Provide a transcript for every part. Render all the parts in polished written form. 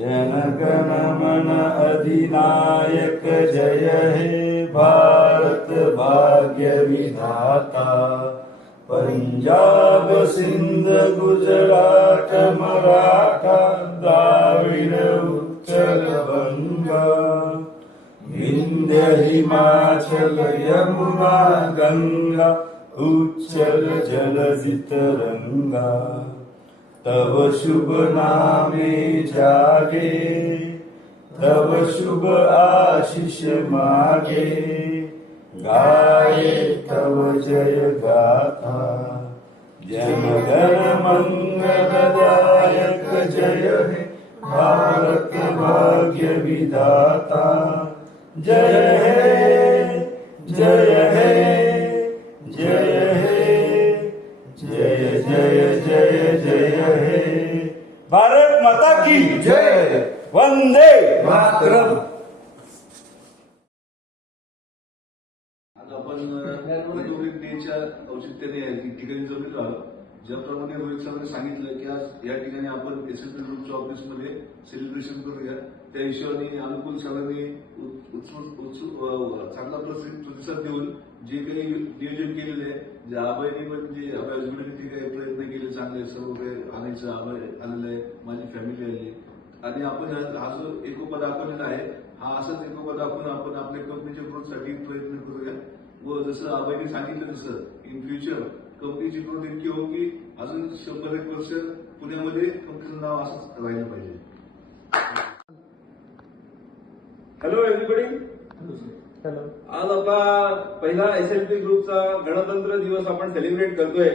जनगण मन अधिनायक जय हे भारत भाग्य विधाता। पंजाब सिंध गुजरात मराठा द्राविड उत्कल बंगा। विंध्य हिमाचल यमुना गंगा उच्चल जलधि तरंगा। तव शुभ नामे जागे तव शुभ आशीष मागे। गाये तव जय गाथा जनगण मंगलदायक जय हे भारत भाग्य विधाता। जय हे जय हे जय हे जय जय जय जय हे। भारत माता की जय। वंदे मातरम। आज आपण रोहित डेच्या औचित्याने या ठिकाणी जमलेलो आहोत. ज्याप्रमाणे रोहित सरांनी सांगितलं की आज या ठिकाणी आपण एसएलपी ग्रुपच्या ऑफिसमध्ये सेलिब्रेशन करूया, त्या हिशोबाने अनुकूल सरांनी चांगला प्रतिसाद देऊन जे काही नियोजन केलेलं आहे, जे आबाईने पण जे अभय काही प्रयत्न केले चांगले, सर्व काही आणायचं आबाई आलेलं आहे, माझी फॅमिली आली आणि आपण हा जो एकोपा दाखवलेला आहे हा असाच एकोपा दाखवून आपण आपल्या कंपनीच्या ग्रोथसाठी प्रयत्न करूया. व जसं आबाईने सांगितलं तसं इन फ्युचर कंपनीची ग्रोथ इतकी हो की अजून 100-1 वर्ष पुण्यामध्ये कंपनीचं नाव असंच राहिलं पाहिजे. Hello everybody. हॅलो. आज आपला पहिला एसएलपी ग्रुपचा गणतंत्र दिवस आपण सेलिब्रेट करतोय.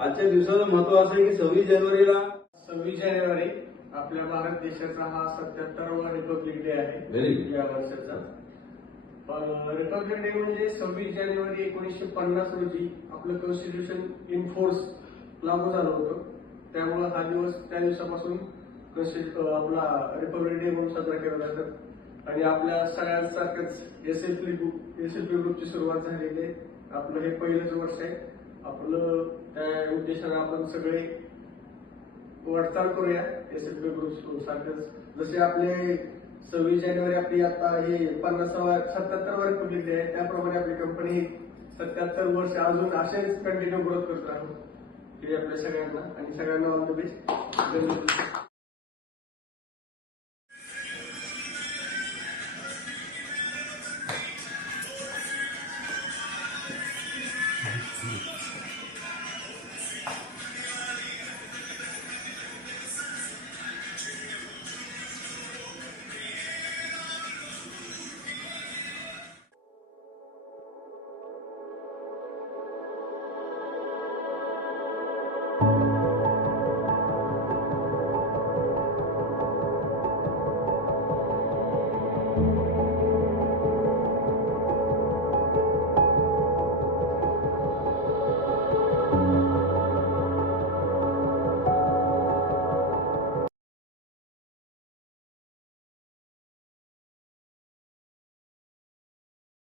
आजच्या दिवसाचं महत्व असं आहे की 26 जानेवारी आपल्या भारत देशाचा हा 77वा रिपब्लिक डे आहे या वर्षाचा. रिपब्लिक डे म्हणजे 26 जानेवारी 1950 रोजी आपलं कॉन्स्टिट्यूशन इन फोर्स लागू झालं होतं. त्यामुळे हा दिवस त्या दिवसापासून आपला रिपब्लिक डे म्हणून साजरा केला जातो. आणि आपल्या सगळ्यांसारखंच एसएलपी ग्रुपची सुरुवात झालेली आहे. आपलं हे पहिलंच वर्ष आहे. आपलं त्या उद्देशाने आपण सगळे वाटचाल करूया एसएलपी ग्रुप सारखंच. जसे आपले 26 जानेवारी आपली आता हे 77वा रिपब्लिक डे आहे, त्याप्रमाणे आपली कंपनी 77 वर्ष अजून असेच कंटिन्यू ग्रोथ करत राहू हे आपल्या सगळ्यांना. आणि सगळ्यांना ऑल द बेस्ट.